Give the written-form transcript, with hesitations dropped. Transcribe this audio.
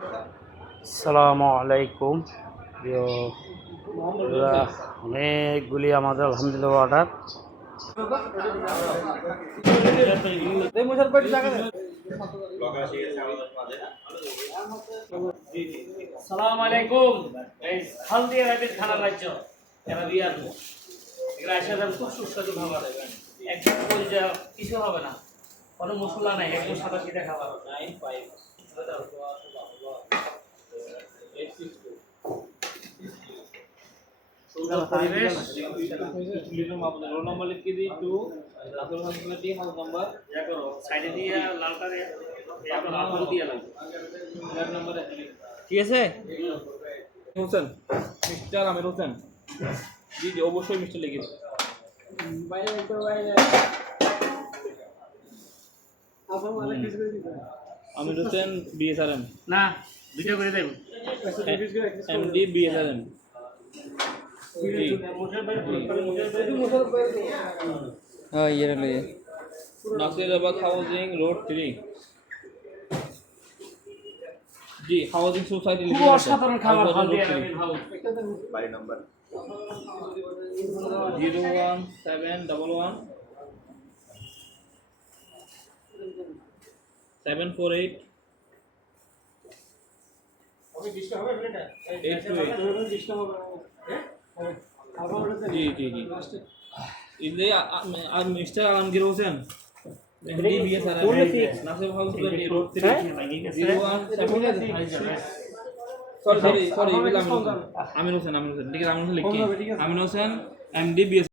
আসসালামু আলাইকুম প্রিয় বন্ধুরা, অনেকগুলি আমাদের আলহামদুলিল্লাহ অর্ডার। আসসালামু আলাইকুম। এই হালদিয়া রাতের খানা রাজ্য এরা বিয়ার এরা এসে খুব সুস্বাদু খাবার একদম পরিচয় কিছু হবে না, কোনো মশলা নাই, একদম সাদা সিধা খাবার। रोल नंबर लिख के दी 2 राहुल हंसमेती हाउस नंबर या करो साइडे दिया लालटा रे या तो लाल कर दिया लाल फ्लैट नंबर है ঠিক আছে হোসেন মিস্টার আমির হোসেন জি জি অবশ্যই মিস্টার লিখে বাইরে একটু বাইরে আপন মানে কিছু করে দিবেন আমির হোসেন বিএসআরএম না দুইটা করে দেব এমডি বিএসআরএম हाँ ये रख लीजिए नासिराबाद हाउसिंग रोड 3 जी हाउसिंग सोसाइटी খুব অসাধারণ খাবার হালদিয়া রাতের হাউস বাড়ি নাম্বার 01711 748 আমি ডিস্টার্ব হবে প্লেটা 828 ডিস্টার্ব হবে হ্যাঁ जी जी जी इसलिए mister Alamgir Hussain MD BSR Nasir house road 3 sorry sorry sorry Amir Hussain ठीक है आमिर हुसैन लिख के आमिर हुसैन एमडी बीएस